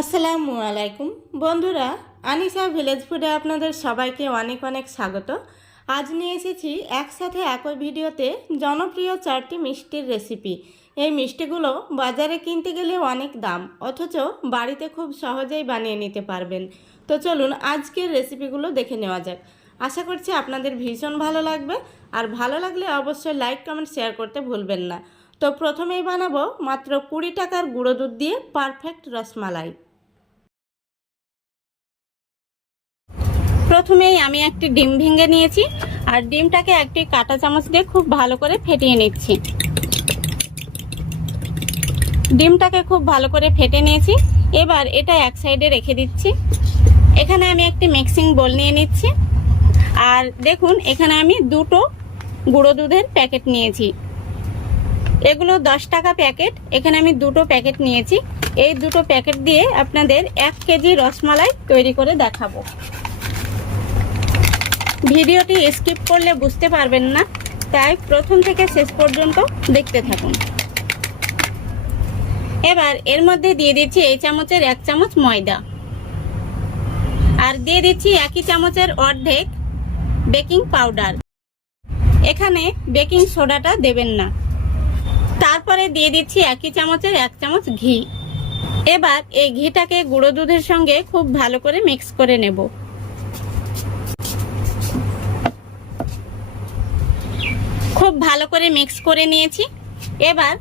আসসালামু আলাইকুম বন্ধুরা, আনিসা ভিলেজ ফুডে আপনাদের সবাইকে অনেক অনেক স্বাগত। আজ নিয়ে এসেছি একসাথে একই ভিডিওতে জনপ্রিয় 4টি মিষ্টির রেসিপি। এই মিষ্টিগুলো বাজারে কিনতে গেলে অনেক দাম, অথচ বাড়িতে খুব সহজেই বানিয়ে নিতে পারবেন। তো চলুন আজকের রেসিপিগুলো দেখে নেওয়া যাক। আশা করছি আপনাদের ভীষণ ভালো লাগবে, আর ভালো লাগলে অবশ্যই লাইক কমেন্ট শেয়ার করতে ভুলবেন না। তো প্রথমেই বানাবো মাত্র 20 টাকার গুঁড়ো দুধ দিয়ে পারফেক্ট রসমালাই। প্রথমেই আমি একটি ডিম ভেঙে নিয়েছি, আর ডিমটাকে একটি কাঁটা চামচ দিয়ে খুব ভালো করে ফেটিয়ে নিচ্ছি। ডিমটাকে খুব ভালো করে ফেটে নিয়েছি। এবার এটা এক সাইডে রেখে দিচ্ছি। এখানে আমি একটি মিক্সিং বোল নিয়ে নিচ্ছি, আর দেখুন এখানে আমি দুটো গুঁড়ো দুধের প্যাকেট নিয়েছি। এগুলো 10 টাকা প্যাকেট। এখানে আমি দুটো প্যাকেট নিয়েছি। এই দুটো প্যাকেট দিয়ে আপনাদের 1 কেজি রসমালাই তৈরি করে দেখাবো। ভিডিওটি স্কিপ করলে বুঝতে পারবেন না, তাই প্রথম থেকে শেষ পর্যন্ত দেখতে থাকুন। এবার এর মধ্যে দিয়ে দিচ্ছি এই চামচের 1 চামচ ময়দা, আর দিয়ে দিচ্ছি একই চামচের অর্ধেক বেকিং পাউডার। এখানে বেকিং সোডাটা দেবেন না। তারপরে দিয়ে দিচ্ছি একই চামচের 1 চামচ ঘি। এবার এই ঘিটাকে গুঁড়ো দুধের সঙ্গে খুব ভালো করে মিক্স করে নেব। খুব ভালো করে মিক্স করে নিয়েছি। এবার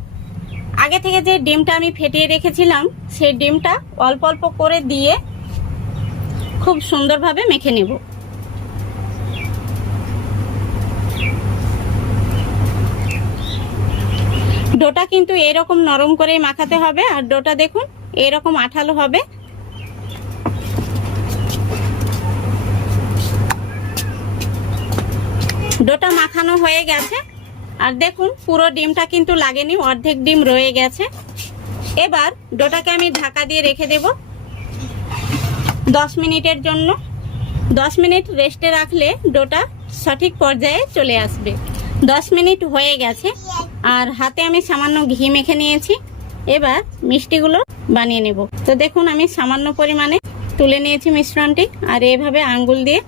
আগে থেকে যে ডিমটা আমি ফেটিয়ে রেখেছিলাম, সেই ডিমটা অল্প অল্প করে দিয়ে খুব সুন্দরভাবে মেখে নেব। ডোটা কিন্তু এরকম নরম করে মাখাতে হবে, আর ডোটা দেখুন এরকম আঠালো হবে। ডোটা মাখানো হয়ে গেছে, আর দেখুন পুরো ডিমটা কিন্তু লাগেনি, অর্ধেক ডিম রয়ে গেছে। এবার ডোটাকে আমি ঢাকা দিয়ে রেখে দেব 10 মিনিটের জন্য। 10 মিনিট রেস্টে রাখলে ডোটা সঠিক পর্যায়ে চলে আসবে। 10 মিনিট হয়ে গেছে, আর হাতে আমি সামান্য ঘি মেখে নিয়েছি। এবার মিষ্টিগুলো বানিয়ে নেব। তো দেখুন আমি সামান্য পরিমাণে তুলে নিয়েছি মিশ্রণটি, আর এইভাবে আঙ্গুল দিয়ে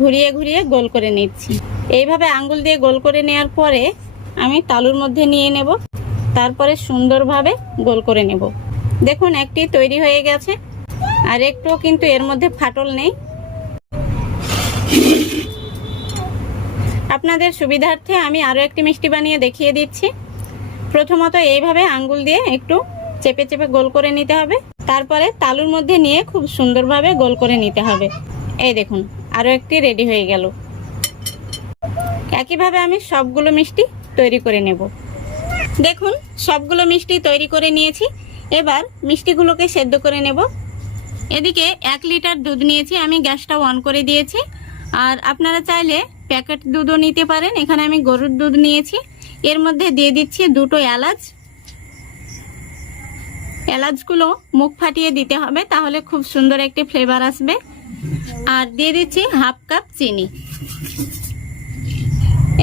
ঘুরিয়ে ঘুরিয়ে গোল করে নিচ্ছি। এইভাবে আঙ্গুল দিয়ে গোল করে নেওয়ার পরে আমি তালুর মধ্যে নিয়ে নেব, তারপরে সুন্দরভাবে গোল করে নেব। দেখুন একটি তৈরি হয়ে গেছে, আর একটুও কিন্তু এর মধ্যে ফাটল নেই। আপনাদের সুবিধার্থে আমি আরও একটি মিষ্টি বানিয়ে দেখিয়ে দিচ্ছি। প্রথমত এইভাবে আঙ্গুল দিয়ে একটু চেপে চেপে গোল করে নিতে হবে, তারপরে তালুর মধ্যে নিয়ে খুব সুন্দরভাবে গোল করে নিতে হবে। এই দেখুন আরও একটি রেডি হয়ে গেল। একইভাবে আমি সবগুলো মিষ্টি তৈরি করে নেব। দেখুন সবগুলো মিষ্টি তৈরি করে নিয়েছি। এবার মিষ্টিগুলোকে সেদ্ধ করে নেব। এদিকে 1 লিটার দুধ নিয়েছি, আমি গ্যাসটা অন করে দিয়েছি। আর আপনারা চাইলে প্যাকেট দুধও নিতে পারেন। এখানে আমি গরুর দুধ নিয়েছি। এর মধ্যে দিয়ে দিচ্ছি দুটো এলাচ। এলাচগুলো মুখ ফাটিয়ে দিতে হবে, তাহলে খুব সুন্দর একটি ফ্লেভার আসবে। আর দিয়ে দিচ্ছি 1/2 কাপ চিনি।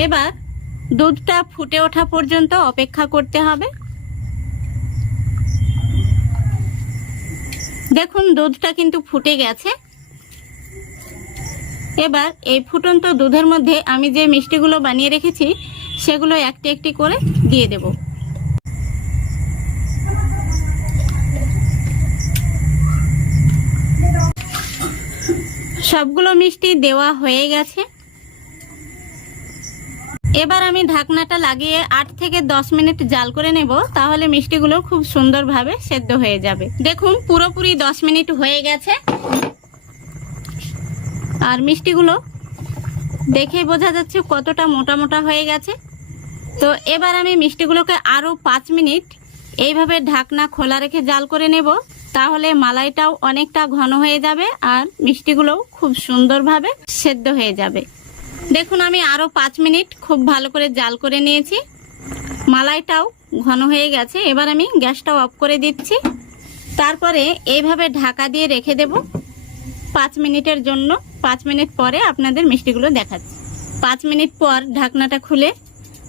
এবার দুধটা ফুটে ওঠা পর্যন্ত অপেক্ষা করতে হবে। দেখুন দুধটা কিন্তু ফুটে গেছে। এবার এই ফুটন্ত দুধের মধ্যে আমি যে মিষ্টিগুলো বানিয়ে রেখেছি সেগুলো একটি একটি করে দিয়ে দেব। সবগুলো মিষ্টি দেওয়া হয়ে গেছে। এবার আমি ঢাকনাটা লাগিয়ে 8 থেকে 10 মিনিট জাল করে নেব, তাহলে মিষ্টিগুলো খুব সুন্দরভাবে সেদ্ধ হয়ে যাবে। দেখুন পুরোপুরি 10 মিনিট হয়ে গেছে, আর মিষ্টিগুলো দেখেই বোঝা যাচ্ছে কতটা মোটা মোটা হয়ে গেছে। তো এবার আমি মিষ্টিগুলোকে আরও 5 মিনিট এইভাবে ঢাকনা খোলা রেখে জাল করে নেব, তাহলে মালাইটাও অনেকটা ঘন হয়ে যাবে, আর মিষ্টিগুলোও খুব সুন্দরভাবে সেদ্ধ হয়ে যাবে। দেখুন আমি আরও 5 মিনিট খুব ভালো করে জাল করে নিয়েছি। মালাইটাও ঘন হয়ে গেছে। এবার আমি গ্যাসটাও অফ করে দিচ্ছি। তারপরে এইভাবে ঢাকা দিয়ে রেখে দেব 5 মিনিটের জন্য। 5 মিনিট পরে আপনাদের মিষ্টিগুলো দেখাচ্ছি। 5 মিনিট পর ঢাকনাটা খুলে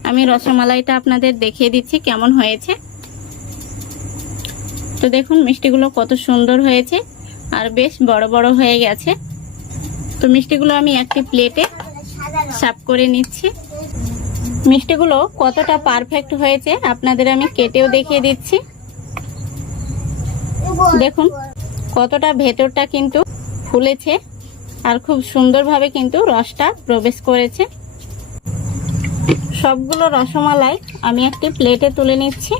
আমি রসমালাইটা আপনাদের দেখিয়ে দিচ্ছি কেমন হয়েছে। তো দেখুন মিষ্টিগুলো কত সুন্দর হয়েছে আর বেশ বড় বড় হয়ে গেছে। তো মিষ্টিগুলো আমি একটি প্লেটে সার্ভ করে নিচ্ছি। মিষ্টিগুলো কতটা পারফেক্ট হয়েছে আপনাদের আমি কেটেও দেখিয়ে দিচ্ছি। দেখুন কতটা ভেতরটা কিন্তু ফুলেছে আর খুব সুন্দরভাবে কিন্তু রসটা প্রবেশ করেছে। সবগুলো রসমালাই আমি একটি প্লেটে তুলে নিচ্ছি।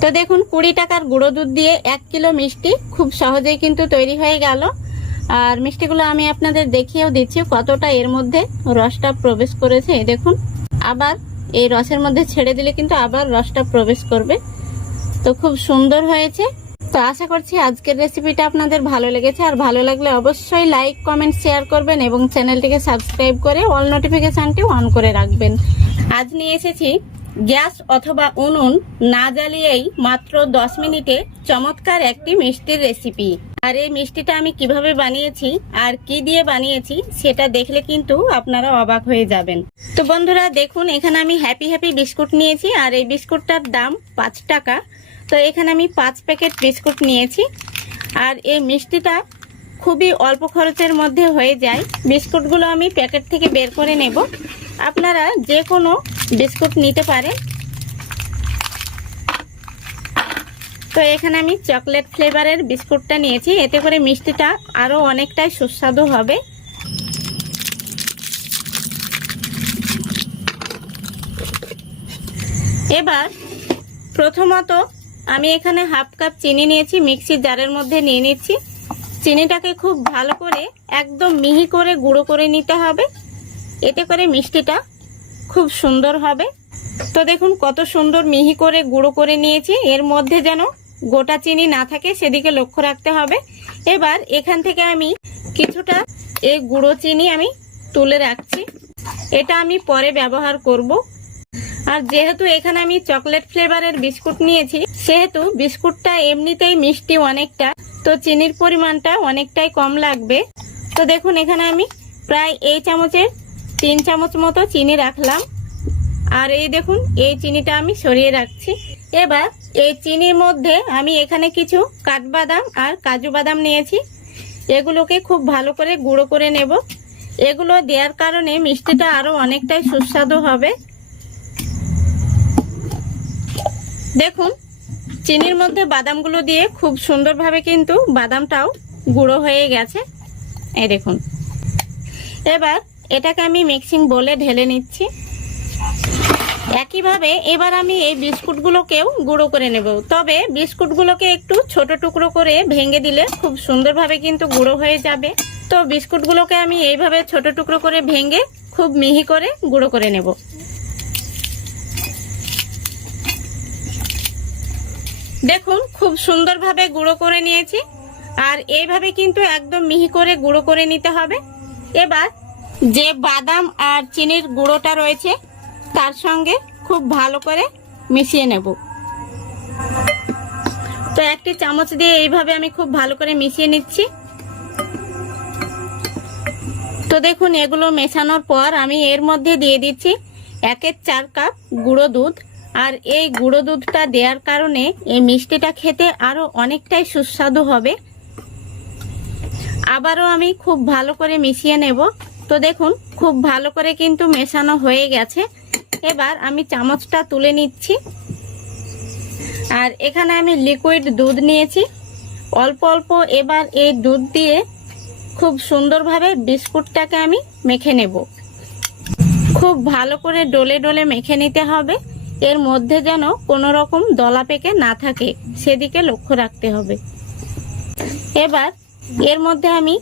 তো দেখুন 20 টাকার গুঁড়ো দুধ দিয়ে 1 কিলো মিষ্টি খুব সহজেই কিন্তু তৈরি হয়ে গেল। আর মিষ্টিগুলো আমি আপনাদের দেখিয়েও দিচ্ছি কতটা এর মধ্যে রসটা প্রবেশ করেছে। দেখুন আবার এই রসের মধ্যে ছেড়ে দিলে কিন্তু আবার রসটা প্রবেশ করবে। তো খুব সুন্দর হয়েছে। তো আশা করছি আজকের রেসিপিটা আপনাদের ভালো লেগেছে। আর ভালো লাগলে অবশ্যই লাইক কমেন্ট শেয়ার করবেন এবং চ্যানেলটিকে সাবস্ক্রাইব করে অল নোটিফিকেশনটি অন করে রাখবেন। আজ নিয়ে এসেছি গ্যাস অথবা উনুন না জ্বালিয়েই মাত্র 10 মিনিটে চমৎকার একটি মিষ্টির রেসিপি। আর এই মিষ্টিটা আমি কিভাবে বানিয়েছি আর কি দিয়ে বানিয়েছি সেটা দেখলে কিন্তু আপনারা অবাক হয়ে যাবেন। তো বন্ধুরা দেখুন এখানে আমি হ্যাপি হ্যাপি বিস্কুট নিয়েছি আর এই বিস্কুটটার দাম 5 টাকা। তো এখানে আমি 5 প্যাকেট বিস্কুট নিয়েছি। আর এই মিষ্টিটা খুবই অল্প খরচের মধ্যে হয়ে যায়। বিস্কুটগুলো আমি প্যাকেট থেকে বের করে নেব। আপনারা যে কোনো বিস্কুট নিতে পারেন। তো এখানে আমি চকলেট ফ্লেভারের বিস্কুটটা নিয়েছি, এতে করে মিষ্টিটা আরো অনেকটাই সুস্বাদু হবে। এবার প্রথমত আমি এখানে হাফ কাপ চিনি নিয়েছি, মিক্সির জারের মধ্যে নিয়ে নিচ্ছি। চিনিটাকে খুব ভালো করে একদম মিহি করে গুঁড়ো করে নিতে হবে, এতে করে মিষ্টিটা খুব সুন্দর হবে। তো দেখুন কত সুন্দর মিহি করে গুঁড়ো করে নিয়েছি। এর মধ্যে যেন গোটা চিনি না থাকে সেদিকে লক্ষ্য রাখতে হবে। এবার এখান থেকে আমি কিছুটা এই গুঁড়ো চিনি আমি তুলে রাখছি, এটা আমি পরে ব্যবহার করব। আর যেহেতু এখানে আমি চকলেট ফ্লেভারের বিস্কুট নিয়েছি সেহেতু বিস্কুটটা এমনিতেই মিষ্টি অনেকটা, তো চিনির পরিমাণটা অনেকটাই কম লাগবে। তো দেখুন এখানে আমি প্রায় এই চামচের 3 চামচ মতো চিনি রাখলাম। আর এই দেখুন এই চিনিটা আমি সরিয়ে রাখছি। এবার এই চিনির মধ্যে আমি এখানে কিছু কাঠবাদাম আর কাজু বাদাম নিয়েছি, এগুলোকে খুব ভালো করে গুঁড়ো করে নেব। এগুলো দেওয়ার কারণে মিষ্টিটা আরো অনেকটাই সুস্বাদু হবে। দেখুন চিনির মধ্যে বাদামগুলো দিয়ে খুব সুন্দরভাবে কিন্তু বাদামটাও গুঁড়ো হয়ে গেছে, এই দেখুন। এবার এটাকে আমি মিক্সিং বোলে ঢেলে নিচ্ছি। একইভাবে এবার আমি এই বিস্কুটগুলোকেও গুঁড়ো করে নেব, তবে বিস্কুটগুলোকে একটু ছোট টুকরো করে ভেঙে দিলে খুব সুন্দরভাবে কিন্তু গুঁড়ো হয়ে যাবে। তো বিস্কুটগুলোকে আমি এইভাবে ছোট টুকরো করে ভেঙে খুব মিহি করে গুঁড়ো করে নেব। দেখুন খুব সুন্দরভাবে গুঁড়ো করে নিয়েছি। আর এইভাবে কিন্তু একদম মিহি করে গুঁড়ো করে নিতে হবে। এবার যে বাদাম আর চিনির গুঁড়োটা রয়েছে তার সঙ্গে খুব ভালো করে মিশিয়ে নেব। তো একটি চামচ দিয়ে এইভাবে আমি খুব ভালো করে মিশিয়ে নিচ্ছি। তো দেখুন এগুলো মেশানোর পর আমি এর মধ্যে দিয়ে দিচ্ছি 1/4 কাপ গুঁড়ো দুধ। আর এই গুঁড়ো দুধটা দেওয়ার কারণে এই মিষ্টিটা খেতে আরো অনেকটাই সুস্বাদু হবে। আবারও আমি খুব ভালো করে মিশিয়ে নেব। তো দেখুন খুব ভালো করে কিন্তু মেশানো হয়ে গেছে। এবার আমি চামচটা তুলে নিচ্ছি। আর এখানে আমি লিকুইড দুধ নিয়েছি অল্প অল্প। এবার এই দুধ দিয়ে খুব সুন্দরভাবে বিস্কুটটাকে আমি মেখে নেব। খুব ভালো করে ডলে ডলে মেখে নিতে হবে, এর মধ্যে যেন কোনো রকম দলা পেকে না থাকে সেদিকে লক্ষ্য রাখতে হবে। এবার এর মধ্যে আমি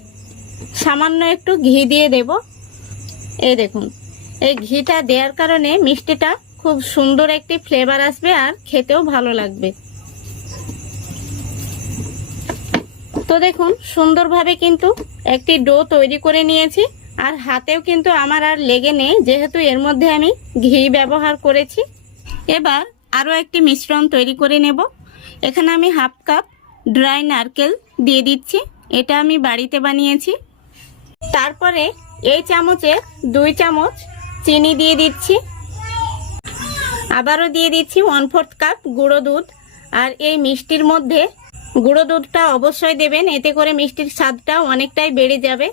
সামান্য একটু ঘি দিয়ে দেব। এই দেখুন এই ঘিটা দেওয়ার কারণে মিষ্টিটা খুব সুন্দর একটি ফ্লেভার আসবে আর খেতেও ভালো লাগবে। তো দেখুন সুন্দরভাবে কিন্তু একটি ডো তৈরি করে নিয়েছি। আর হাতেও কিন্তু আমার আর লেগে নেই, যেহেতু এর মধ্যে আমি ঘি ব্যবহার করেছি। এবার আরও একটি মিশ্রণ তৈরি করে নেব। এখানে আমি হাফ কাপ ড্রাই নারকেল দিয়ে দিচ্ছি, এটা আমি বাড়িতে বানিয়েছি। তারপরে এই চামচে 2 চামচ চিনি দিয়ে দিচ্ছি। আবারও দিয়ে দিচ্ছি 1/4 কাপ গুঁড়ো দুধ। আর এই মিষ্টির মধ্যে গুঁড়ো দুধটা অবশ্যই দেবেন, এতে করে মিষ্টির স্বাদটা অনেকটাই বেড়ে যাবে।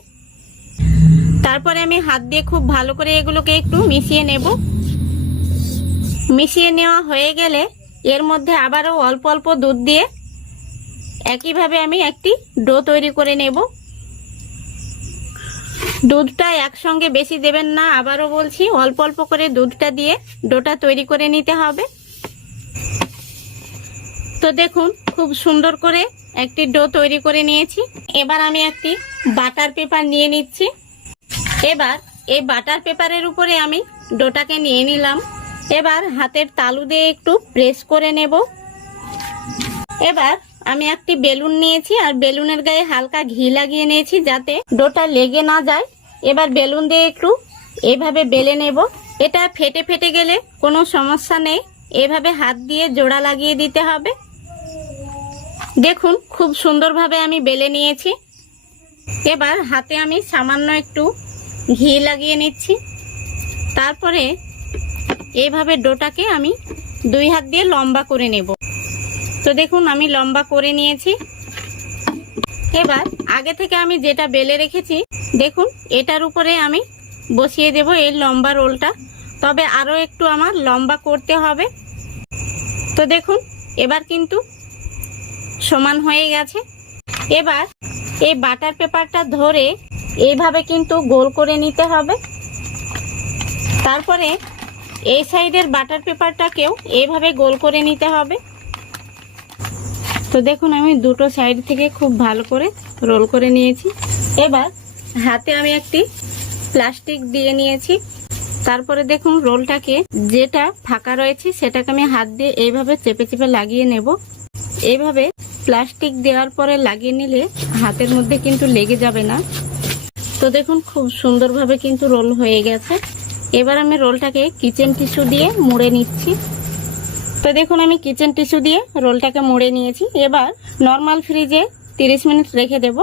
তারপরে আমি হাত দিয়ে খুব ভালো করে এগুলোকে একটু মিশিয়ে নেব। মিশিয়ে নেওয়া হয়ে গেলে এর মধ্যে আবারও অল্প অল্প দুধ দিয়ে একইভাবে আমি একটি ডো তৈরি করে নেব। দুধটা একসঙ্গে বেশি দেবেন না, আবারও বলছি অল্প অল্প করে দুধটা দিয়ে ডোটা তৈরি করে নিতে হবে। তো দেখুন খুব সুন্দর করে একটি ডো তৈরি করে নিয়েছি। এবার আমি একটি বাটার পেপার নিয়ে নিচ্ছি। এবার এই বাটার পেপারের উপরে আমি ডোটাকে নিয়ে নিলাম। এবার হাতের তালু দিয়ে একটু প্রেস করে নেব। এবার আমি একটি বেলুন নিয়েছি আর বেলুনের গায়ে হালকা ঘি লাগিয়ে নিয়েছি যাতে ডোটা লেগে না যায়। এবার বেলুন দিয়ে একটু এইভাবে বেলে নেব। এটা ফেটে ফেটে গেলে কোনো সমস্যা নেই, এভাবে হাত দিয়ে জোড়া লাগিয়ে দিতে হবে। দেখুন খুব সুন্দরভাবে আমি বেলে নিয়েছি। এবার হাতে আমি সামান্য একটু ঘি লাগিয়ে নিচ্ছি। তারপরে এইভাবে ডোটাকে আমি 2 হাত দিয়ে লম্বা করে নেব। তো দেখুন আমি লম্বা করে নিয়েছি। এবার আগে থেকে আমি যেটা বেলে রেখেছি দেখুন এটার উপরে আমি বসিয়ে দেব এই লম্বা রোলটা। তবে আরও একটু আমার লম্বা করতে হবে। তো দেখুন এবার কিন্তু সমান হয়ে গেছে। এবার এই বাটার পেপারটা ধরে এইভাবে কিন্তু গোল করে নিতে হবে। তারপরে এই সাইডের বাটার পেপারটাকেও এইভাবে গোল করে নিতে হবে। তো দেখুন আমি দুটো সাইড থেকে খুব ভালো করে রোল করে নিয়েছি। এবার হাতে আমি একটি প্লাস্টিক দিয়ে নিয়েছি। তারপরে দেখুন রোলটাকে যেটা ফাঁকা রয়েছে সেটাকে আমি হাত দিয়ে এইভাবে চেপে চেপে লাগিয়ে নেব। এইভাবে প্লাস্টিক দেওয়ার পরে লাগিয়ে নিলে হাতের মধ্যে কিন্তু লেগে যাবে না। তো দেখুন খুব সুন্দরভাবে কিন্তু রোল হয়ে গেছে। এবার আমি রোলটাকে কিচেন টিস্যু দিয়ে মুড়ে নিচ্ছি। তো দেখুন আমি কিচেন টিস্যু দিয়ে রোলটাকে মুড়ে নিয়েছি। এবার নর্মাল ফ্রিজে 30 মিনিট রেখে দেব।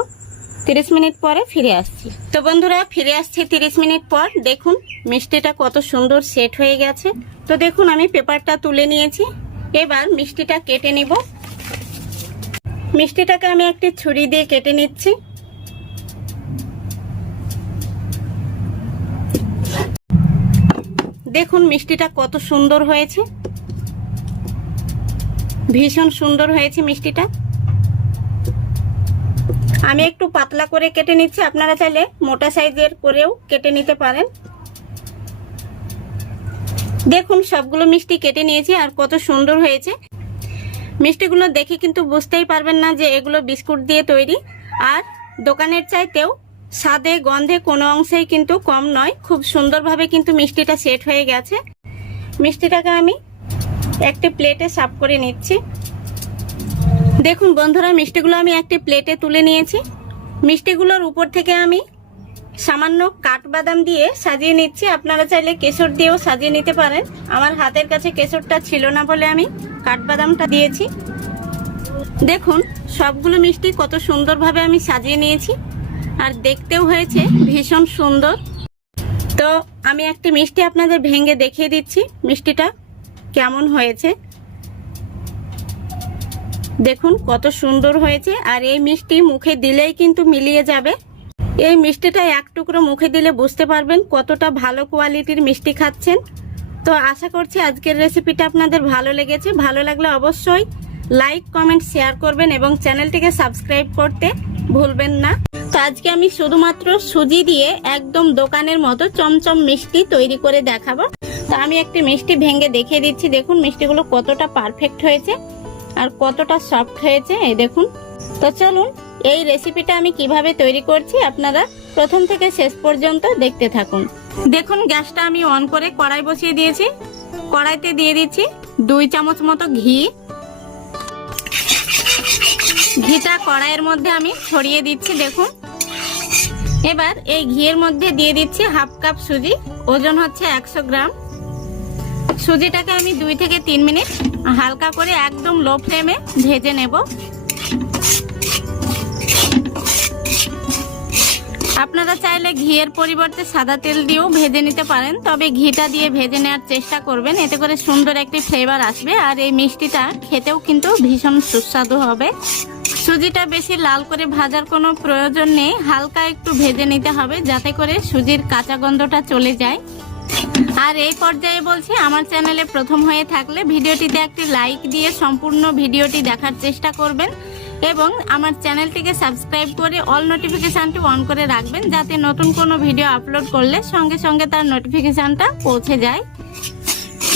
30 মিনিট পরে ফিরে আসছি। তো বন্ধুরা ফিরে আসছি 30 মিনিট পর। দেখুন মিষ্টিটা কত সুন্দর সেট হয়ে গেছে। তো দেখুন আমি পেপারটা তুলে নিয়েছি। এবার মিষ্টিটা কেটে নিব। মিষ্টিটাকে আমি একটি ছুরি দিয়ে কেটে নিচ্ছি। দেখুন মিষ্টিটা কত সুন্দর হয়েছে, ভীষণ সুন্দর হয়েছে মিষ্টিটা। আমি একটু পাতলা করে কেটে নিচ্ছি, আপনারা চাইলে মোটা সাইজের করেও কেটে নিতে পারেন। দেখুন সবগুলো মিষ্টি কেটে নিয়েছি আর কত সুন্দর হয়েছে। মিষ্টিগুলো দেখে কিন্তু বুঝতেই পারবেন না যে এগুলো বিস্কুট দিয়ে তৈরি। আর দোকানের চাইতেও স্বাদে গন্ধে কোনো অংশেই কিন্তু কম নয়। খুব সুন্দরভাবে কিন্তু মিষ্টিটা সেট হয়ে গেছে। মিষ্টিটাকে আমি একটি প্লেটে সার্ভ করে নিচ্ছি। দেখুন বন্ধুরা মিষ্টিগুলো আমি একটি প্লেটে তুলে নিয়েছি। মিষ্টিগুলোর উপর থেকে আমি সামান্য কাঠবাদাম দিয়ে সাজিয়ে নিচ্ছি। আপনারা চাইলে কেশর দিয়েও সাজিয়ে নিতে পারেন। আমার হাতের কাছে কেশরটা ছিল না বলে আমি কাঠবাদামটা দিয়েছি। দেখুন সবগুলো মিষ্টি কত সুন্দরভাবে আমি সাজিয়ে নিয়েছি আর দেখতেও হয়েছে ভীষণ সুন্দর। তো আমি একটি মিষ্টি আপনাদের ভেঙে দেখিয়ে দিচ্ছি মিষ্টিটা কেমন হয়েছে। দেখুন কত সুন্দর হয়েছে আর এই মিষ্টি মুখে দিলেই কিন্তু মিলিয়ে যাবে। এই মিষ্টিটা এক টুকরো মুখে দিলে বুঝতে পারবেন কতটা ভালো কোয়ালিটির মিষ্টি খাচ্ছেন। তো আশা করছি আজকের রেসিপিটা আপনাদের ভালো লেগেছে। ভালো লাগলে অবশ্যই লাইক কমেন্ট শেয়ার করবেন এবং চ্যানেলটিকে সাবস্ক্রাইব করতে ভুলবেন না। তো আজকে আমি শুধুমাত্র সুজি দিয়ে একদম দোকানের মতো চমচম মিষ্টি তৈরি করে দেখাবো। তো আমি একটি মিষ্টি ভেঙে দেখিয়ে দিচ্ছি। দেখুন মিষ্টিগুলো কতটা পারফেক্ট হয়েছে আর কতটা সফট হয়েছে, এই দেখুন। তো চলুন এই রেসিপিটা আমি কিভাবে তৈরি করছি আপনারা প্রথম থেকে শেষ পর্যন্ত দেখতে থাকুন। দেখুন গ্যাসটা আমি অন করে কড়াই বসিয়ে দিয়েছি। কড়াইতে দিয়ে দিচ্ছি 2 চামচ মতো ঘি। ঘিটা কড়াইয়ের মধ্যে আমি ছড়িয়ে দিচ্ছি। দেখুন এবার এই ঘিয়ের মধ্যে দিয়ে দিচ্ছি 1/2 কাপ সুজি, ওজন হচ্ছে 100 গ্রাম। সুজিটাকে আমি 2 থেকে 3 মিনিট হালকা করে একদম লো ফ্লেমে ভেজে নেব। আপনারা চাইলে ঘিয়ের পরিবর্তে সাদা তেল দিয়েও ভেজে নিতে পারেন, তবে ঘিটা দিয়ে ভেজে নেওয়ার চেষ্টা করবেন, এতে করে সুন্দর একটি ফ্লেভার আসবে। আর এই মিষ্টিটা খেতেও কিন্তু ভীষণ সুস্বাদু হবে। সুজিটা বেশি লাল করে ভাজার কোনো প্রয়োজন নেই, হালকা একটু ভেজে নিতে হবে যাতে করে সুজির কাঁচা গন্ধটা চলে যায়। আর এই পর্যায়ে বলছি, আমার চ্যানেলে প্রথম হয়ে থাকলে ভিডিওটিতে একটি লাইক দিয়ে সম্পূর্ণ ভিডিওটি দেখার চেষ্টা করবেন এবং আমার চ্যানেলটিকে সাবস্ক্রাইব করে অল নোটিফিকেশানটি অন করে রাখবেন, যাতে নতুন কোনো ভিডিও আপলোড করলে সঙ্গে সঙ্গে তার নোটিফিকেশানটা পৌঁছে যায়।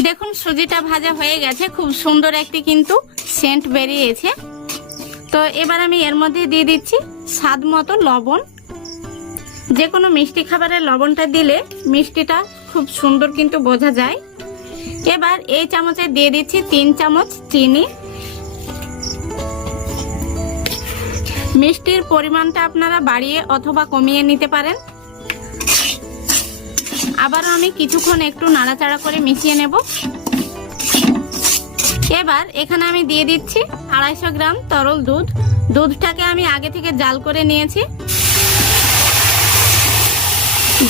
দেখুন সুজিটা ভাজা হয়ে গেছে, খুব সুন্দর একটি কিন্তু সেন্ট বেরিয়েছে। তো এবার আমি এর মধ্যে দিয়ে দিচ্ছি স্বাদ মতো লবণ। যে কোনো মিষ্টি খাবারের লবণটা দিলে মিষ্টিটা খুব সুন্দর কিন্তু বোঝা যায়। এবার এই চামচে দিয়ে দিচ্ছি 3 চামচ চিনি। মিষ্টির পরিমাণটা আপনারা বাড়িয়ে অথবা কমিয়ে নিতে পারেন। আবারও আমি কিছুক্ষণ একটু নাড়াচাড়া করে মিশিয়ে নেব। এবার এখানে আমি দিয়ে দিচ্ছি 250 গ্রাম তরল দুধ। দুধটাকে আমি আগে থেকে জাল করে নিয়েছি।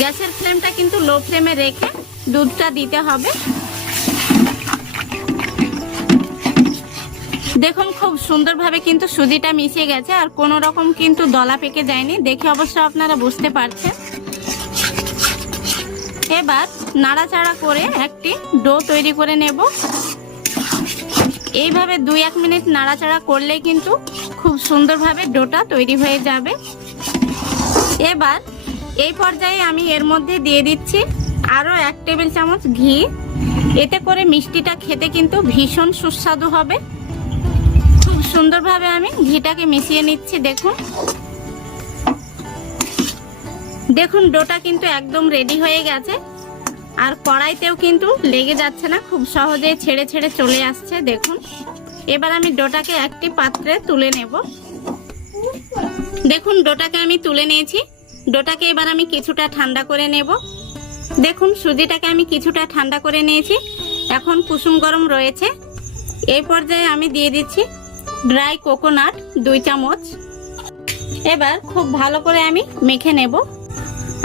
গ্যাসের ফ্লেমটা কিন্তু লো ফ্লেমে রেখে দুধটা দিতে হবে। দেখুন খুব সুন্দরভাবে কিন্তু সুজিটা মিশে গেছে, আর কোনো রকম কিন্তু দলা পেকে যায়নি, দেখে অবশ্য আপনারা বুঝতে পারছেন। এবার নাড়াচাড়া করে একটি ডো তৈরি করে নেব। এইভাবে 2-1 মিনিট নাড়াচাড়া করলে কিন্তু খুব সুন্দরভাবে ডোটা তৈরি হয়ে যাবে। এবার এই পর্যায়ে আমি এর মধ্যে দিয়ে দিচ্ছি আরও 1 টেবিল চামচ ঘি। এতে করে মিষ্টিটা খেতে কিন্তু ভীষণ সুস্বাদু হবে। খুব সুন্দরভাবে আমি ঘিটাকে মিশিয়ে নিচ্ছি। দেখুন ডোটা কিন্তু একদম রেডি হয়ে গেছে, আর কড়াইতেও কিন্তু লেগে যাচ্ছে না, খুব সহজেই ছেড়ে ছেড়ে চলে আসছে। দেখুন এবার আমি ডোটাকে একটি পাত্রে তুলে নেব। দেখুন ডোটাকে আমি তুলে নিয়েছি। ডোটাকে এবার আমি কিছুটা ঠান্ডা করে নেব। দেখুন সুজিটাকে আমি কিছুটা ঠান্ডা করে নিয়েছি, এখন কুসুম গরম রয়েছে। এই পর্যায়ে আমি দিয়ে দিচ্ছি ড্রাই কোকোনাট 2 চামচ। এবার খুব ভালো করে আমি মেখে নেব।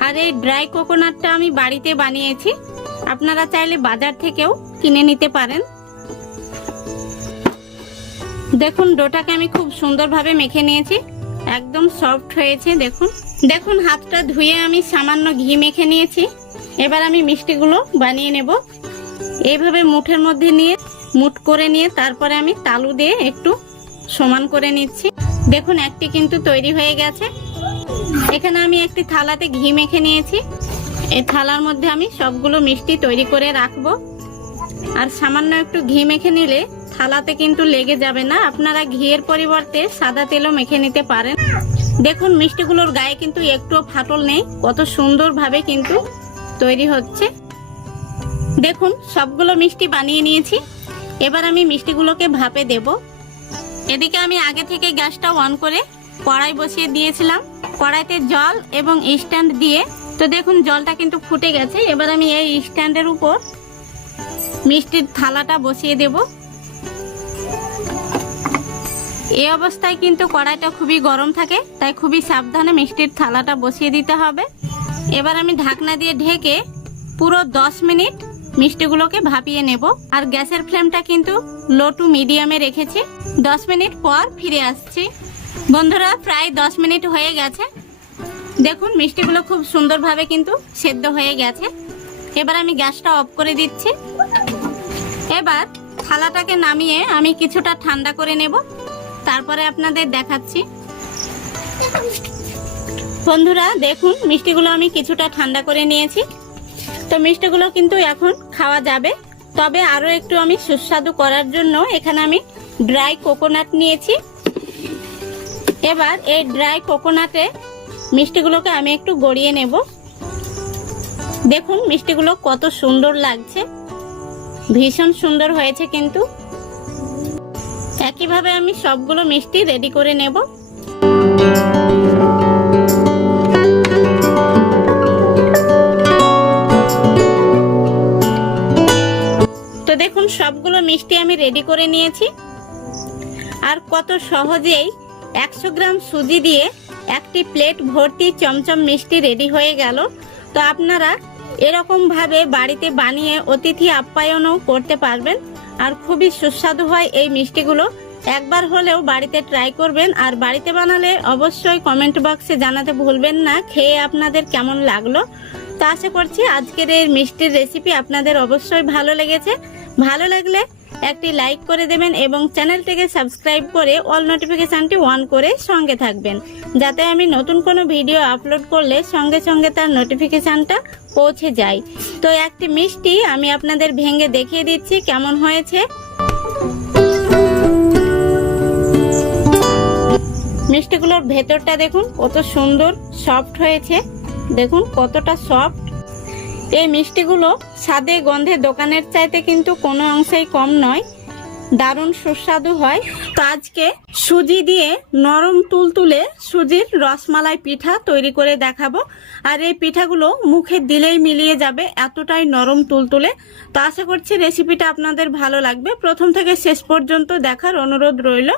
আর এই ড্রাই কোকোনাটটা আমি বাড়িতে বানিয়েছি, আপনারা চাইলে বাজার থেকেও কিনে নিতে পারেন। দেখুন ডোটাকে আমি খুব সুন্দরভাবে মেখে নিয়েছি, একদম সফট হয়েছে। দেখুন হাতটা ধুয়ে আমি সামান্য ঘি মেখে নিয়েছি। এবার আমি মিষ্টিগুলো বানিয়ে নেব। এইভাবে মুঠের মধ্যে নিয়ে মুঠ করে নিয়ে তারপরে আমি তালু দিয়ে একটু সমান করে নিচ্ছি। দেখুন একটি কিন্তু তৈরি হয়ে গেছে। এখানে আমি একটি থালাতে ঘি মেখে নিয়েছি। এই থালার মধ্যে আমি সবগুলো মিষ্টি তৈরি করে রাখবো। আর সামান্য একটু ঘি মেখে নিলে থালাতে কিন্তু লেগে যাবে না। আপনারা ঘিয়ের পরিবর্তে সাদা তেলও মেখে নিতে পারেন। দেখুন মিষ্টিগুলোর গায়ে কিন্তু একটুও ফাটল নেই, কত সুন্দরভাবে কিন্তু তৈরি হচ্ছে। দেখুন সবগুলো মিষ্টি বানিয়ে নিয়েছি। এবার আমি মিষ্টিগুলোকে ভাপে দেব। এদিকে আমি আগে থেকে গ্যাসটা অন করে কড়াই বসিয়ে দিয়েছিলাম। কড়াইতে জল এবং স্ট্যান্ড দিয়ে, তো দেখুন জলটা কিন্তু ফুটে গেছে। এবার আমি এই স্ট্যান্ডের উপর মিষ্টির থালাটা বসিয়ে দেব। এই অবস্থায় কিন্তু কড়াইটা খুবই গরম থাকে, তাই খুবই সাবধানে মিষ্টির থালাটা বসিয়ে দিতে হবে। এবার আমি ঢাকনা দিয়ে ঢেকে পুরো 10 মিনিট মিষ্টিগুলোকে ভাপিয়ে নেব। আর গ্যাসের ফ্লেমটা কিন্তু লো টু মিডিয়ামে রেখেছি। 10 মিনিট পর ফিরে আসছি। বন্ধুরা প্রায় 10 মিনিট হয়ে গেছে। দেখুন মিষ্টিগুলো খুব সুন্দরভাবে কিন্তু সেদ্ধ হয়ে গেছে। এবার আমি গ্যাসটা অফ করে দিচ্ছি। এবার থালাটাকে নামিয়ে আমি কিছুটা ঠান্ডা করে নেব, তারপরে আপনাদের দেখাচ্ছি। বন্ধুরা দেখুন মিষ্টিগুলো আমি কিছুটা ঠান্ডা করে নিয়েছি। তো মিষ্টিগুলো কিন্তু এখন খাওয়া যাবে, তবে আরো একটু আমি সুস্বাদু করার জন্য এখানে আমি ড্রাই কোকোনাট নিয়েছি। এবার এই ড্রাই কোকোনাটে মিষ্টিগুলোকে আমি একটু গড়িয়ে নেব। দেখুন মিষ্টিগুলো কত সুন্দর লাগছে, ভীষণ সুন্দর হয়েছে কিন্তু। একইভাবে আমি সবগুলো মিষ্টি রেডি করে নেব। তো দেখুন সবগুলো মিষ্টি আমি রেডি করে নিয়েছি। আর কত সহজেই 100 গ্রাম সুজি দিয়ে একটি প্লেট ভর্তি চমচম মিষ্টি রেডি হয়ে গেল। তো আপনারা এরকম ভাবে বাড়িতে বানিয়ে অতিথি আপ্যায়নও করতে পারবেন আর খুবই সুস্বাদু হয় এই মিষ্টিগুলো। একবার হলেও বাড়িতে ট্রাই করবেন আর বাড়িতে বানালে অবশ্যই কমেন্ট বক্সে জানাতে ভুলবেন না খেয়ে আপনাদের কেমন লাগলো। তো আশা করছি আজকের এই মিষ্টির রেসিপি আপনাদের অবশ্যই ভালো লেগেছে। ভালো লাগলে একটি লাইক করে দেবেন এবং চ্যানেলটিকে সাবস্ক্রাইব করে অল নোটিফিকেশনটি অন করে সঙ্গে থাকবেন, যাতে আমি নতুন কোনো ভিডিও আপলোড করলে সঙ্গে সঙ্গে তার নোটিফিকেশনটা পৌঁছে যায়। তো একটি মিষ্টি আমি আপনাদের ভেঙে দেখিয়ে দিচ্ছি কেমন হয়েছে। মিষ্টিগুলোর ভেতরটা দেখুন কত সুন্দর সফট হয়েছে, দেখুন কতটা সফট। এই মিষ্টিগুলো স্বাদে গন্ধে দোকানের চাইতে কিন্তু কোনো অংশেই কম নয়, দারুণ সুস্বাদু হয়। তো আজকে সুজি দিয়ে নরম তুলতুলে সুজির রসমালাই পিঠা তৈরি করে দেখাবো। আর এই পিঠাগুলো মুখে দিলেই মিলিয়ে যাবে, এতটাই নরম তুলতুলে। তো আশা করছি রেসিপিটা আপনাদের ভালো লাগবে, প্রথম থেকে শেষ পর্যন্ত দেখার অনুরোধ রইল।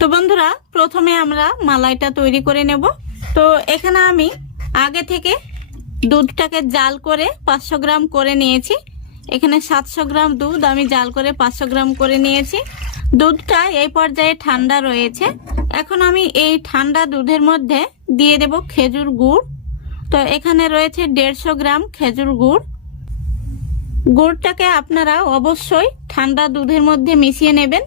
তো বন্ধুরা, প্রথমে আমরা মালাইটা তৈরি করে নেব। তো এখানে আমি আগে থেকে দুধটাকে জাল করে 500 গ্রাম করে নিয়েছি। এখানে 700 গ্রাম দুধ আমি জাল করে 500 গ্রাম করে নিয়েছি। দুধটা এই পর্যায়ে ঠান্ডা রয়েছে। এখন আমি এই ঠান্ডা দুধের মধ্যে দিয়ে দেব খেজুর গুড়। তো এখানে রয়েছে 150 গ্রাম খেজুর গুড়। গুড়টাকে আপনারা অবশ্যই ঠান্ডা দুধের মধ্যে মিশিয়ে নেবেন,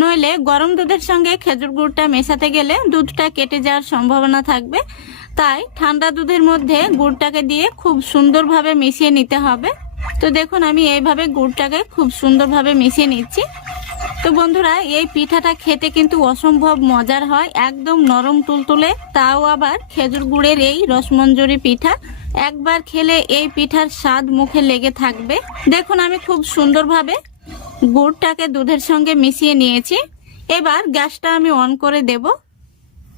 নইলে গরম দুধের সঙ্গে খেজুর গুড়টা মেশাতে গেলে দুধটা কেটে যাওয়ার সম্ভাবনা থাকবে। তাই ঠান্ডা দুধের মধ্যে গুড়টাকে দিয়ে খুব সুন্দরভাবে মিশিয়ে নিতে হবে। তো দেখুন আমি এইভাবে গুড়টাকে খুব সুন্দরভাবে মিশিয়ে নিচ্ছি। তো বন্ধুরা, এই পিঠাটা খেতে কিন্তু অসম্ভব মজার হয়, একদম নরম তুলতুলে, তাও আবার খেজুর গুড়ের এই রসমঞ্জরি পিঠা। একবার খেলে এই পিঠার স্বাদ মুখে লেগে থাকবে। দেখুন আমি খুব সুন্দরভাবে গুড়টাকে দুধের সঙ্গে মিশিয়ে নিয়েছি। এবার গ্যাসটা আমি অন করে দেব।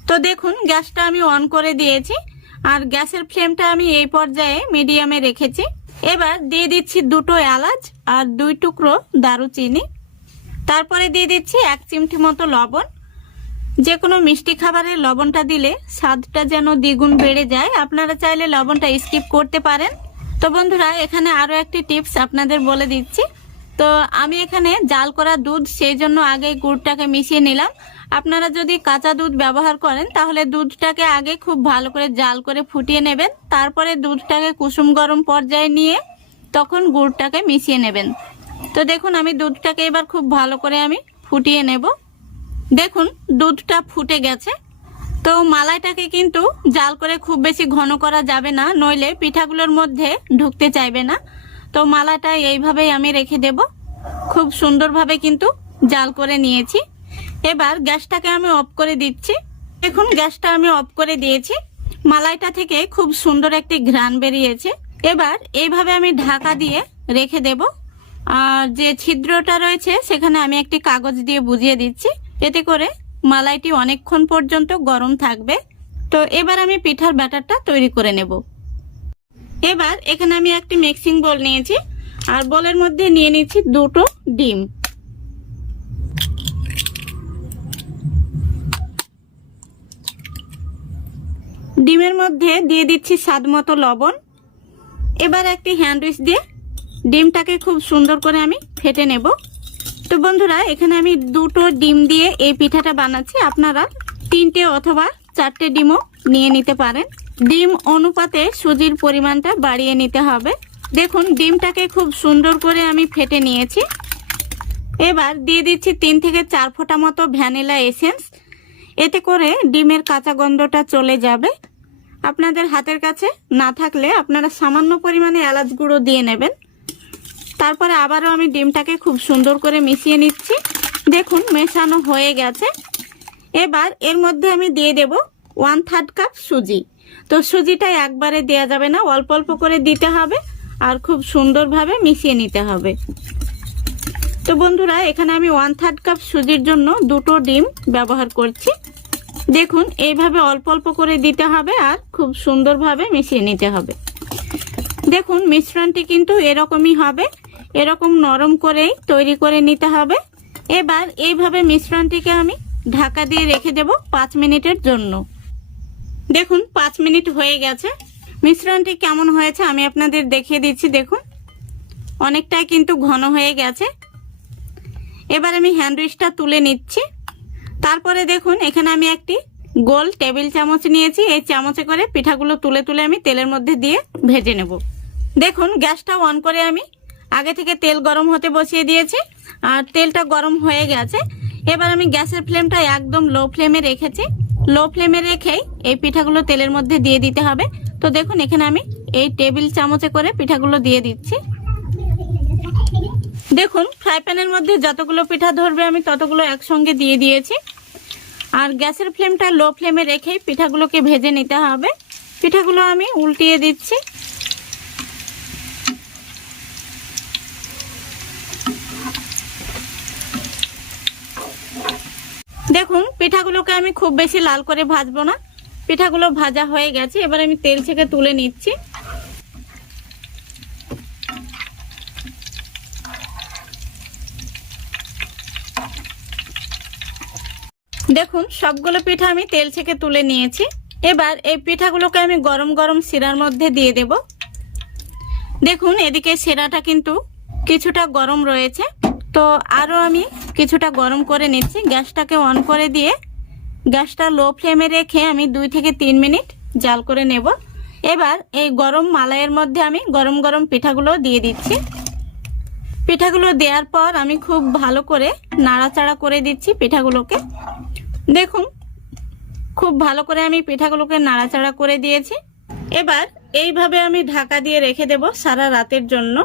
তো দেখুন গ্যাসটা আমি অন করে দিয়েছি আর গ্যাসের ফ্লেমটা আমি এই পর্যায়ে মিডিয়ামে রেখেছি। এবার দিয়ে দিচ্ছি 2টো এলাচ আর 2 টুকরো দারুচিনি। তারপরে দিয়ে দিচ্ছি 1 চিমটি মতো লবণ। যে কোনো মিষ্টি খাবারে লবণটা দিলে স্বাদটা যেন দ্বিগুণ বেড়ে যায়। আপনারা চাইলে লবণটা স্কিপ করতে পারেন। তো বন্ধুরা, এখানে আরো একটি টিপস আপনাদের বলে দিচ্ছি। তো আমি এখানে জাল করা দুধ, সেই জন্য আগে গুড়টাকে মিশিয়ে নিলাম। আপনারা যদি কাঁচা দুধ ব্যবহার করেন তাহলে দুধটাকে আগে খুব ভালো করে জাল করে ফুটিয়ে নেবেন, তারপরে দুধটাকে কুসুম গরম পর্যায়ে নিয়ে তখন গুড়টাকে মিশিয়ে নেবেন। তো দেখুন আমি দুধটাকে এবার খুব ভালো করে আমি ফুটিয়ে নেব। দেখুন দুধটা ফুটে গেছে। তো মালাইটাকে কিন্তু জাল করে খুব বেশি ঘন করা যাবে না, নইলে পিঠাগুলোর মধ্যে ঢুকতে চাইবে না। তো মালাটা এইভাবেই আমি রেখে দেব। খুব সুন্দরভাবে কিন্তু জাল করে নিয়েছি। এবার গ্যাসটাকে আমি অফ করে দিচ্ছি। দেখুন গ্যাসটা আমি অফ করে দিয়েছি। মালাইটা থেকে খুব সুন্দর একটি ঘ্রাণ বেরিয়েছে। এবার এইভাবে আমি ঢাকা দিয়ে রেখে দেব। আর যে ছিদ্রটা রয়েছে সেখানে আমি একটি কাগজ দিয়ে বুঝিয়ে দিচ্ছি, এতে করে মালাইটি অনেকক্ষণ পর্যন্ত গরম থাকবে। তো এবার আমি পিঠার ব্যাটারটা তৈরি করে নেব। এবার এখানে আমি একটি মিক্সিং বোল নিয়েছি আর বোলের মধ্যে নিয়ে নিচ্ছি 2টো ডিম। ডিমের মধ্যে দিয়ে দিচ্ছি স্বাদ মতো লবণ। এবার একটি হ্যান্ড উইচ দিয়ে ডিমটাকে খুব সুন্দর করে আমি ফেটে নেব। তো বন্ধুরা, এখানে আমি 2টো ডিম দিয়ে এই পিঠাটা বানাচ্ছি। আপনারা 3টে অথবা 4টে ডিমও নিয়ে নিতে পারেন। ডিম অনুপাতে সুজির পরিমাণটা বাড়িয়ে নিতে হবে। দেখুন ডিমটাকে খুব সুন্দর করে আমি ফেটে নিয়েছি। এবার দিয়ে দিচ্ছি 3 থেকে 4 ফোঁটা মতো ভ্যানিলা এসেন্স। এতে করে ডিমের কাঁচা গন্ধটা চলে যাবে। আপনাদের হাতের কাছে না থাকলে আপনারা সামান্য পরিমাণে এলাচ গুঁড়ো দিয়ে নেবেন। তারপরে আবারও আমি ডিমটাকে খুব সুন্দর করে মিশিয়ে নিচ্ছি। দেখুন মেশানো হয়ে গেছে। এবার এর মধ্যে আমি দিয়ে দেব 1/3 কাপ সুজি। তো সুজিটা একবারে দেয়া যাবে না, অল্প অল্প করে দিতে হবে আর খুব সুন্দরভাবে মিশিয়ে নিতে হবে। তো বন্ধুরা, এখানে আমি 1/3 কাপ সুজির জন্য 2টো ডিম ব্যবহার করছি। দেখুন এইভাবে অল্প অল্প করে দিতে হবে আর খুব সুন্দরভাবে মিশিয়ে নিতে হবে। দেখুন মিশ্রণটি কিন্তু এরকমই হবে, এরকম নরম করেই তৈরি করে নিতে হবে। এবার এইভাবে মিশ্রণটিকে আমি ঢাকা দিয়ে রেখে দেব 5 মিনিটের জন্য। দেখুন 5 মিনিট হয়ে গেছে। মিশ্রণটি কেমন হয়েছে আমি আপনাদের দেখিয়ে দিচ্ছি। দেখুন অনেকটাই কিন্তু ঘন হয়ে গেছে। এবার আমি হ্যান্ড উইচটা তুলে নিচ্ছি। তারপরে দেখুন এখানে আমি একটি গোল টেবিল চামচ নিয়েছি। এই চামচে করে পিঠাগুলো তুলে তুলে আমি তেলের মধ্যে দিয়ে ভেজে নেব। দেখুন গ্যাসটা অন করে আমি আগে থেকে তেল গরম হতে বসিয়ে দিয়েছি আর তেলটা গরম হয়ে গেছে। এবার আমি গ্যাসের ফ্লেমটা একদম লো ফ্লেমে রেখেছি। লো ফ্লেমে রেখেই এই পিঠাগুলো তেলের মধ্যে দিয়ে দিতে হবে। তো দেখুন এখানে আমি এই টেবিল চামচে করে পিঠাগুলো দিয়ে দিচ্ছি। দেখুন ফ্রাই প্যানের মধ্যে যতগুলো পিঠা ধরবে আমি ততগুলো একসঙ্গে দিয়ে দিয়েছি। আর গ্যাসের ফ্লেমটা লো ফ্লেমে রেখেই পিঠাগুলোকে ভেজে নিতে হবে। পিঠাগুলো আমি উল্টিয়ে দিচ্ছি। দেখুন পিঠাগুলোকে আমি খুব বেশি লাল করে ভাজবো না, পিঠাগুলো ভাজা হয়ে গেছে। এবার আমি তেল থেকে তুলে নিচ্ছি। দেখুন সবগুলো পিঠা আমি তেল থেকে তুলে নিয়েছি। এবার এই পিঠাগুলোকে আমি গরম গরম শিরার মধ্যে দিয়ে দেব। দেখুন এদিকে শিরাটা কিন্তু কিছুটা গরম রয়েছে, তো আরও আমি কিছুটা গরম করে নিচ্ছি। গ্যাসটাকে অন করে দিয়ে গ্যাসটা লো ফ্লেমে রেখে আমি 2 থেকে 3 মিনিট জাল করে নেব। এবার এই গরম মালাইয়ের মধ্যে আমি গরম গরম পিঠাগুলো দিয়ে দিচ্ছি। পিঠাগুলো দেওয়ার পর আমি খুব ভালো করে নাড়াচাড়া করে দিচ্ছি পিঠাগুলোকে। দেখুন খুব ভালো করে আমি পিঠাগুলোকে নাড়াচাড়া করে দিয়েছি। এবার এইভাবে আমি ঢাকা দিয়ে রেখে দেব সারা রাতের জন্য।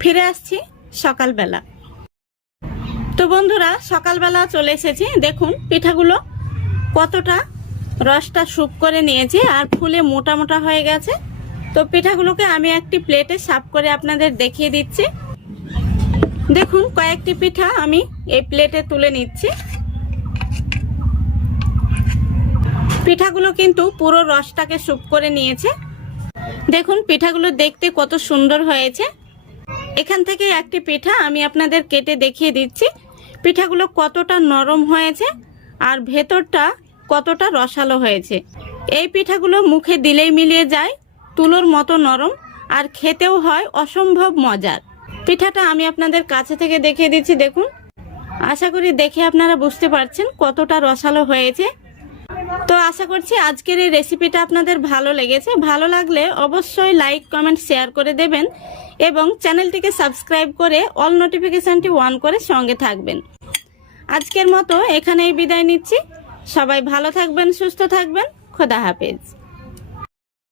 ফিরে আসছি সকালবেলা। তো বন্ধুরা সকালবেলা চলে এসেছি। দেখুন পিঠাগুলো কতটা রসটা শুক করে নিয়েছি আর ফুলে মোটা মোটা হয়ে গেছে। তো পিঠাগুলোকে আমি একটি প্লেটে সার্ভ করে আপনাদের দেখিয়ে দিচ্ছি। দেখুন কয়েকটি পিঠা আমি এই প্লেটে তুলে নিচ্ছি। পিঠাগুলো কিন্তু পুরো রসটাকে শুক করে নিয়েছে। দেখুন পিঠাগুলো দেখতে কত সুন্দর হয়েছে। এখান থেকে একটি পিঠা আমি আপনাদের কেটে দেখিয়ে দিচ্ছি। পিঠাগুলো কতটা নরম হয়েছে আর ভেতরটা কতটা রসালো হয়েছে। এই পিঠাগুলো মুখে দিলেই মিলিয়ে যায়, তুলোর মতো নরম আর খেতেও হয় অসম্ভব মজার। পিঠাটা আমি আপনাদের কাছে থেকে দেখিয়ে দিচ্ছি। দেখুন আশা করি দেখে আপনারা বুঝতে পারছেন কতটা রসালো হয়েছে। তো আশা করছি আজকের এই রেসিপিটা আপনাদের ভালো লেগেছে। ভালো লাগলে অবশ্যই লাইক কমেন্ট শেয়ার করে দেবেন এবং চ্যানেলটিকে সাবস্ক্রাইব করে অল নোটিফিকেশনটি অন করে সঙ্গে থাকবেন। আজকের মতো এখানেই বিদায় নিচ্ছি। সবাই ভালো থাকবেন, সুস্থ থাকবেন। খোদা হাফেজ।